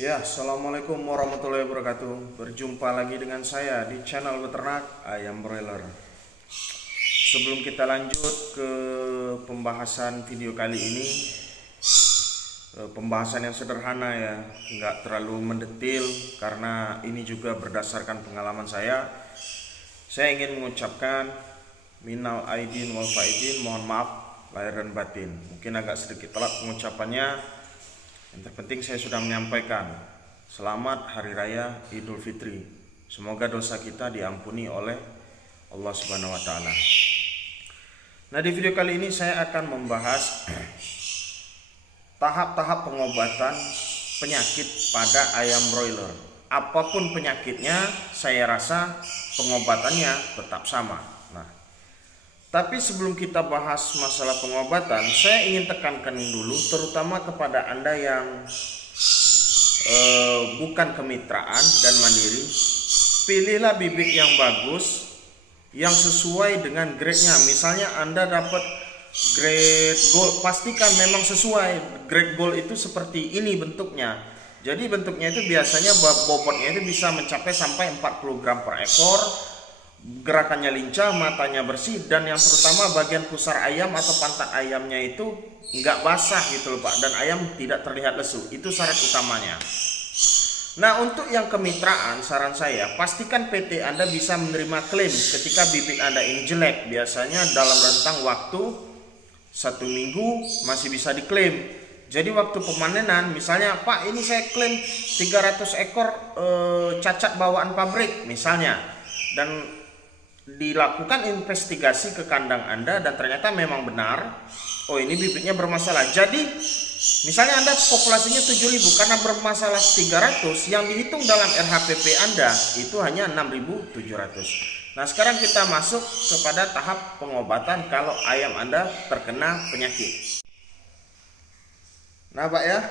Ya, assalamualaikum warahmatullahi wabarakatuh. Berjumpa lagi dengan saya di channel beternak ayam broiler. Sebelum kita lanjut ke pembahasan video kali ini, pembahasan yang sederhana ya, nggak terlalu mendetil karena ini juga berdasarkan pengalaman saya. Saya ingin mengucapkan minal aidin wal faidin, mohon maaf lahir dan batin. Mungkin agak sedikit telat pengucapannya. Yang terpenting saya sudah menyampaikan selamat Hari Raya Idul Fitri. Semoga dosa kita diampuni oleh Allah Subhanahu wa Ta'ala. Nah, di video kali ini saya akan membahas tahap-tahap pengobatan penyakit pada ayam broiler. Apapun penyakitnya, saya rasa pengobatannya tetap sama. Tapi sebelum kita bahas masalah pengobatan, saya ingin tekankan dulu terutama kepada Anda yang bukan kemitraan dan mandiri. Pilihlah bibit yang bagus, yang sesuai dengan grade-nya. Misalnya Anda dapat grade gold, pastikan memang sesuai. Grade gold itu seperti ini bentuknya. Jadi bentuknya itu biasanya bobotnya itu bisa mencapai sampai 40 gram per ekor. Gerakannya lincah, matanya bersih, dan yang terutama bagian pusar ayam atau pantat ayamnya itu nggak basah gitu loh Pak, dan ayam tidak terlihat lesu. Itu syarat utamanya. Nah, untuk yang kemitraan, saran saya pastikan PT Anda bisa menerima klaim ketika bibit Anda ini jelek. Biasanya dalam rentang waktu 1 minggu masih bisa diklaim. Jadi waktu pemanenan, misalnya Pak ini saya klaim 300 ekor cacat bawaan pabrik misalnya, dan dilakukan investigasi ke kandang Anda dan ternyata memang benar, oh ini bibitnya bermasalah. Jadi misalnya Anda populasinya 7.000 karena bermasalah 300, yang dihitung dalam RHPP Anda itu hanya 6.700. Nah, sekarang kita masuk kepada tahap pengobatan kalau ayam Anda terkena penyakit. Nah Pak ya,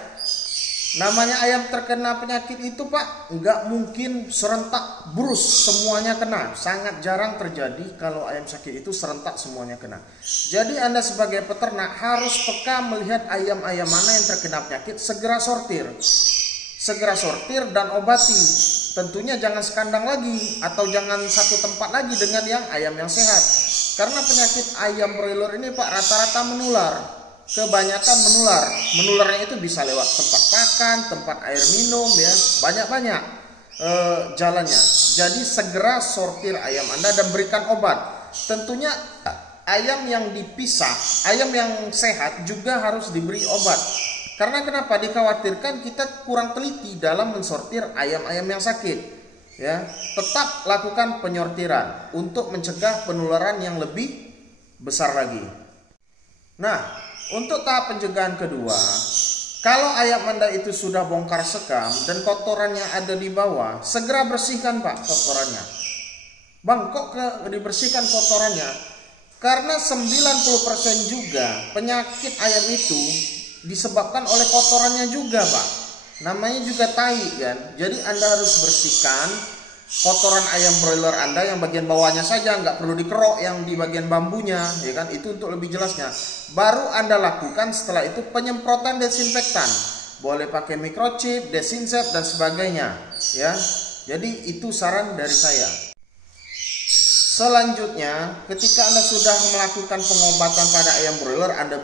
namanya ayam terkena penyakit itu Pak, nggak mungkin serentak brus semuanya kena. Sangat jarang terjadi kalau ayam sakit itu serentak semuanya kena. Jadi Anda sebagai peternak harus peka melihat ayam-ayam mana yang terkena penyakit, segera sortir dan obati. Tentunya jangan sekandang lagi atau jangan satu tempat lagi dengan yang ayam yang sehat. Karena penyakit ayam broiler ini Pak rata-rata menular. Kebanyakan menularnya itu bisa lewat tempat pakan, tempat air minum ya, banyak-banyak jalannya. Jadi segera sortir ayam Anda dan berikan obat. Tentunya ayam yang dipisah, ayam yang sehat juga harus diberi obat. Karena kenapa? Dikhawatirkan kita kurang teliti dalam mensortir ayam-ayam yang sakit ya. Tetap lakukan penyortiran untuk mencegah penularan yang lebih besar lagi. Nah, untuk tahap pencegahan kedua, kalau ayam Anda itu sudah bongkar sekam dan kotorannya ada di bawah, segera bersihkan Pak kotorannya. Bang, kok dibersihkan kotorannya? Karena 90% juga penyakit ayam itu disebabkan oleh kotorannya juga Pak. Namanya juga tai kan. Jadi Anda harus bersihkan kotoran ayam broiler Anda yang bagian bawahnya saja, nggak perlu dikerok yang di bagian bambunya ya kan, itu untuk lebih jelasnya. Baru Anda lakukan setelah itu penyemprotan desinfektan, boleh pakai microchip, desinset dan sebagainya ya. Jadi itu saran dari saya. Selanjutnya, ketika Anda sudah melakukan pengobatan pada ayam broiler, Anda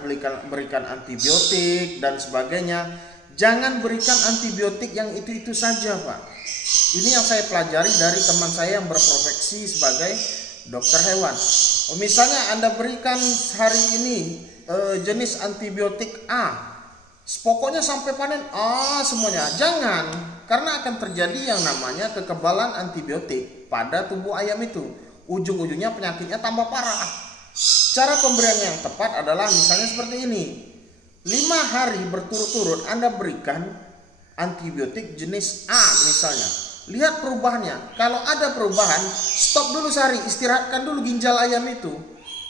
berikan antibiotik dan sebagainya. Jangan berikan antibiotik yang itu-itu saja Pak. Ini yang saya pelajari dari teman saya yang berprofesi sebagai dokter hewan. Misalnya Anda berikan hari ini jenis antibiotik A, pokoknya sampai panen A semuanya. Jangan, karena akan terjadi yang namanya kekebalan antibiotik pada tubuh ayam itu. Ujung-ujungnya penyakitnya tambah parah. Cara pemberian yang tepat adalah misalnya seperti ini. 5 hari berturut-turut Anda berikan antibiotik jenis A misalnya. Lihat perubahannya. Kalau ada perubahan, stop dulu sehari, istirahatkan dulu ginjal ayam itu.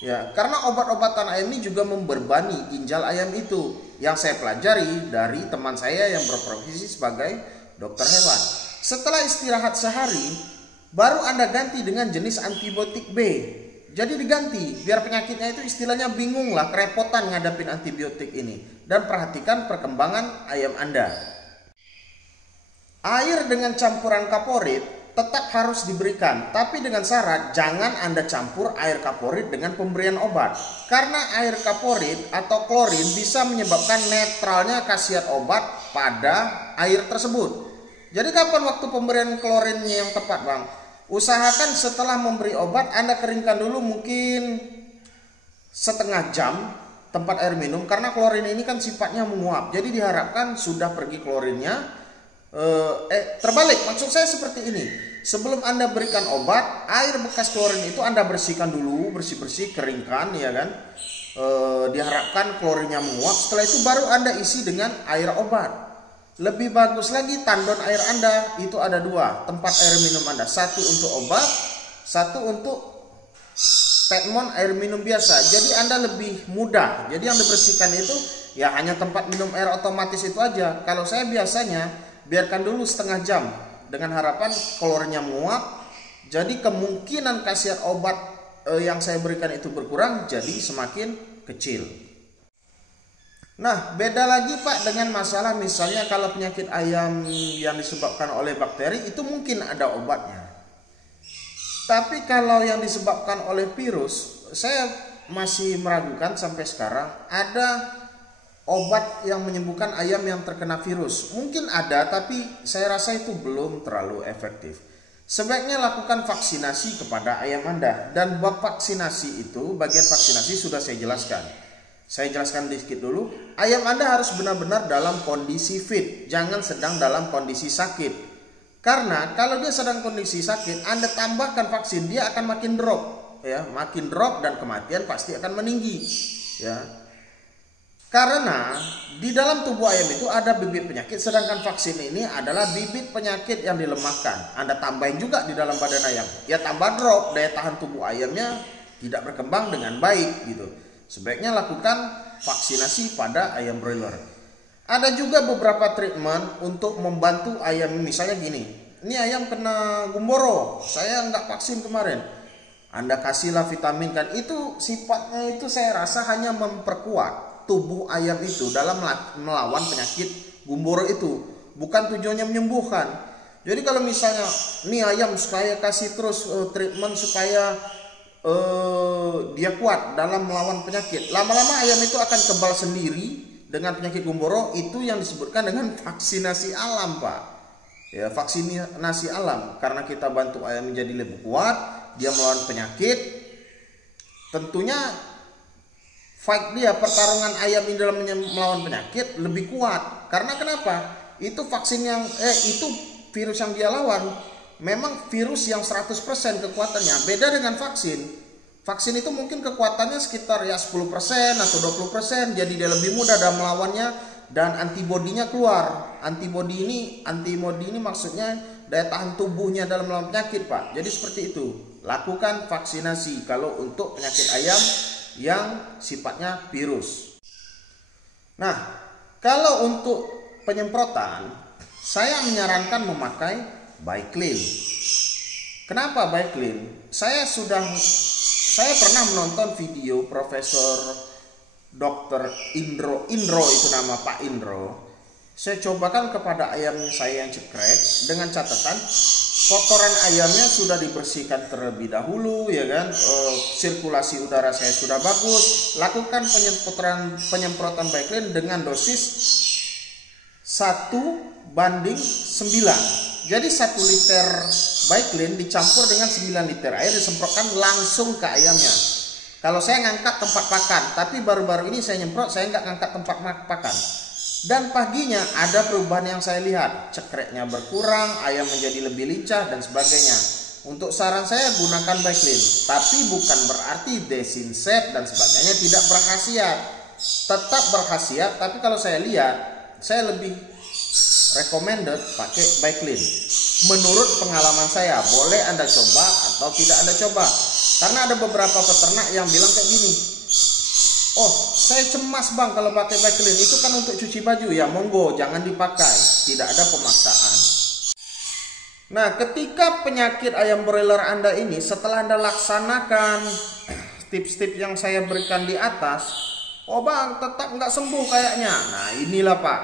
Ya, karena obat-obatan ayam ini juga membebani ginjal ayam itu. Yang saya pelajari dari teman saya yang berprofesi sebagai dokter hewan. Setelah istirahat sehari, baru Anda ganti dengan jenis antibiotik B. Jadi diganti, biar penyakitnya itu istilahnya bingung lah, kerepotan ngadapin antibiotik ini. Dan perhatikan perkembangan ayam Anda. Air dengan campuran kaporit tetap harus diberikan, tapi dengan syarat jangan Anda campur air kaporit dengan pemberian obat. Karena air kaporit atau klorin bisa menyebabkan netralnya khasiat obat pada air tersebut. Jadi kapan waktu pemberian klorinnya yang tepat, Bang? Usahakan setelah memberi obat Anda keringkan dulu mungkin setengah jam tempat air minum, karena klorin ini kan sifatnya menguap. Jadi diharapkan sudah pergi klorinnya. Terbalik, maksud saya seperti ini. Sebelum Anda berikan obat, air bekas klorin itu Anda bersihkan dulu, bersih-bersih, keringkan, ya kan. Diharapkan klorinnya menguap. Setelah itu baru Anda isi dengan air obat. Lebih bagus lagi tandon air Anda itu ada dua tempat air minum Anda, satu untuk obat, satu untuk petmon air minum biasa. Jadi Anda lebih mudah. Jadi yang dibersihkan itu ya hanya tempat minum air otomatis itu aja. Kalau saya biasanya biarkan dulu setengah jam dengan harapan klorinnya menguap. Jadi kemungkinan khasiat obat yang saya berikan itu berkurang, jadi semakin kecil. Nah, beda lagi Pak dengan masalah misalnya kalau penyakit ayam yang disebabkan oleh bakteri itu mungkin ada obatnya. Tapi kalau yang disebabkan oleh virus, saya masih meragukan sampai sekarang ada obat yang menyembuhkan ayam yang terkena virus. Mungkin ada, tapi saya rasa itu belum terlalu efektif. Sebaiknya lakukan vaksinasi kepada ayam Anda. Dan bab vaksinasi itu, bagian vaksinasi sudah saya jelaskan. Saya jelaskan sedikit dulu. Ayam Anda harus benar-benar dalam kondisi fit, jangan sedang dalam kondisi sakit. Karena kalau dia sedang kondisi sakit, Anda tambahkan vaksin, dia akan makin drop, ya, makin drop dan kematian pasti akan meninggi, ya. Karena di dalam tubuh ayam itu ada bibit penyakit, sedangkan vaksin ini adalah bibit penyakit yang dilemahkan. Anda tambahin juga di dalam badan ayam, ya tambah drop, daya tahan tubuh ayamnya tidak berkembang dengan baik gitu. Sebaiknya lakukan vaksinasi pada ayam broiler. Ada juga beberapa treatment untuk membantu ayam, misalnya gini, ini ayam kena gumboro, saya nggak vaksin kemarin. Anda kasihlah vitamin, kan itu sifatnya itu saya rasa hanya memperkuat tubuh ayam itu dalam melawan penyakit gumboro itu, bukan tujuannya menyembuhkan. Jadi kalau misalnya nih ayam saya kasih terus treatment supaya dia kuat dalam melawan penyakit, lama-lama ayam itu akan kebal sendiri dengan penyakit gumboro. Itu yang disebutkan dengan vaksinasi alam, Pak. Ya, vaksinasi alam, karena kita bantu ayam menjadi lebih kuat, dia melawan penyakit. Tentunya fight dia, pertarungan ayam ini dalam melawan penyakit lebih kuat. Karena kenapa? Itu vaksin yang itu virus yang dia lawan memang virus yang 100% kekuatannya. Beda dengan vaksin. Vaksin itu mungkin kekuatannya sekitar ya 10% atau 20%, jadi dia lebih mudah dalam melawannya dan antibodinya keluar. Antibodi ini maksudnya daya tahan tubuhnya dalam melawan penyakit, Pak. Jadi seperti itu. Lakukan vaksinasi kalau untuk penyakit ayam yang sifatnya virus. Nah, kalau untuk penyemprotan, saya menyarankan memakai Biclean. Kenapa Biclean? Saya pernah menonton video Profesor Dr. Indro itu nama Pak Indro. Saya cobakan kepada ayam saya yang cekrek dengan catatan kotoran ayamnya sudah dibersihkan terlebih dahulu, ya kan, sirkulasi udara saya sudah bagus. Lakukan penyemprotan Biclean dengan dosis 1:9. Jadi 1 liter Biclean dicampur dengan 9 liter air, disemprotkan langsung ke ayamnya. Kalau saya ngangkat tempat pakan, tapi baru-baru ini saya nyemprot, saya nggak ngangkat tempat pakan. Dan paginya ada perubahan yang saya lihat, cekreknya berkurang, ayam menjadi lebih lincah dan sebagainya. Untuk saran saya gunakan Biclean, tapi bukan berarti desinset dan sebagainya tidak berkhasiat. Tetap berkhasiat, tapi kalau saya lihat, saya lebih recommended pakai Biclean. Menurut pengalaman saya, boleh Anda coba atau tidak Anda coba. Karena ada beberapa peternak yang bilang kayak gini, oh saya cemas bang kalau pakai Biclean, itu kan untuk cuci baju. Ya monggo, jangan dipakai, tidak ada pemaksaan. Nah, ketika penyakit ayam broiler Anda ini, setelah Anda laksanakan tips-tips yang saya berikan di atas, oh bang tetap nggak sembuh kayaknya. Nah inilah Pak,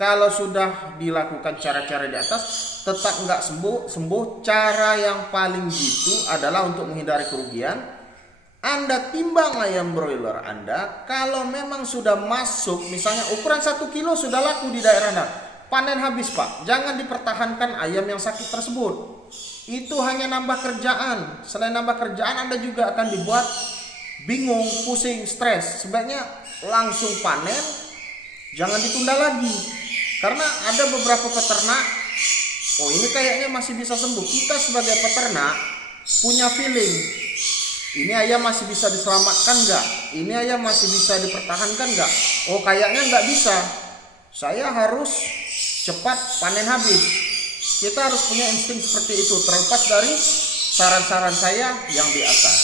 Kalau sudah dilakukan cara-cara di atas tetap nggak sembuh, cara yang paling jitu adalah untuk menghindari kerugian. Anda timbang ayam broiler Anda, kalau memang sudah masuk, misalnya ukuran 1 kilo sudah laku di daerah Anda, panen habis Pak, jangan dipertahankan ayam yang sakit tersebut. Itu hanya nambah kerjaan. Selain nambah kerjaan, Anda juga akan dibuat bingung, pusing, stres. Sebaiknya langsung panen, jangan ditunda lagi. Karena ada beberapa peternak, oh ini kayaknya masih bisa sembuh. Kita sebagai peternak punya feeling, ini ayam masih bisa diselamatkan nggak? Ini ayam masih bisa dipertahankan nggak? Oh kayaknya nggak bisa, saya harus cepat panen habis. Kita harus punya insting seperti itu, terlepas dari saran-saran saya yang di atas.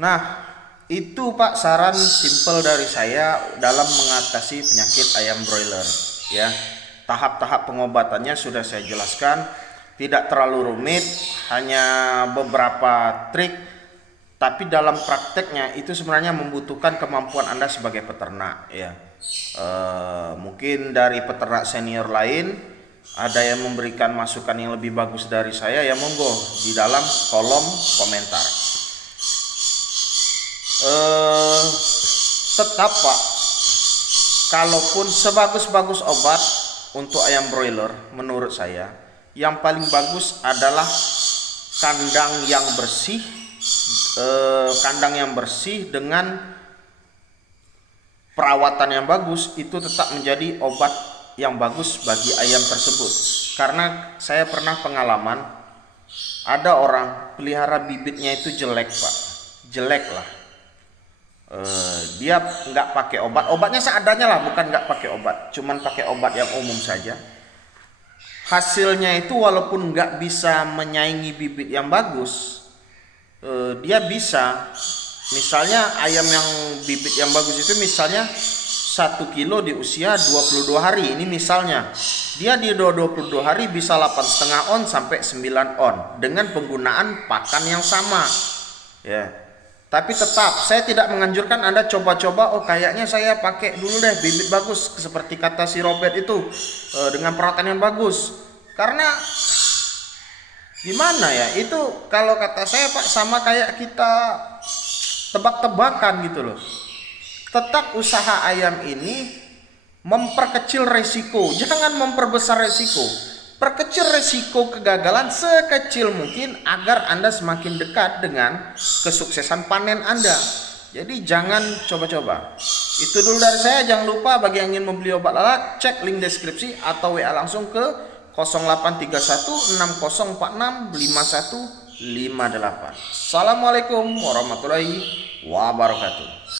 Nah, itu Pak saran simple dari saya dalam mengatasi penyakit ayam broiler. Ya, tahap-tahap pengobatannya sudah saya jelaskan, tidak terlalu rumit, hanya beberapa trik, tapi dalam prakteknya itu sebenarnya membutuhkan kemampuan Anda sebagai peternak. Ya, mungkin dari peternak senior lain ada yang memberikan masukan yang lebih bagus dari saya, ya monggo di dalam kolom komentar. Tetap Pak, kalaupun sebagus-bagus obat untuk ayam broiler, menurut saya yang paling bagus adalah kandang yang bersih, dengan perawatan yang bagus, itu tetap menjadi obat yang bagus bagi ayam tersebut. Karena saya pernah pengalaman, ada orang pelihara bibitnya itu jelek Pak, jelek lah. Dia nggak pakai obatnya seadanya lah, bukan nggak pakai obat, cuman pakai obat yang umum saja. Hasilnya itu walaupun nggak bisa menyaingi bibit yang bagus, dia bisa, misalnya ayam yang bibit yang bagus itu misalnya 1 kilo di usia 22 hari, ini misalnya dia di 22 hari bisa 8,5 on sampai 9 on dengan penggunaan pakan yang sama. Ya. Tapi tetap saya tidak menganjurkan Anda coba-coba, oh kayaknya saya pakai dulu deh bibit bagus seperti kata si Robert itu, dengan perawatan yang bagus. Karena gimana ya, itu kalau kata saya Pak sama kayak kita tebak-tebakan gitu loh. Tetap usaha ayam ini memperkecil resiko, jangan memperbesar resiko. Perkecil resiko kegagalan sekecil mungkin agar Anda semakin dekat dengan kesuksesan panen Anda. Jadi jangan coba-coba. Itu dulu dari saya. Jangan lupa bagi yang ingin membeli obat lalat, cek link deskripsi atau WA langsung ke 0831 6046 5158. Assalamualaikum warahmatullahi wabarakatuh.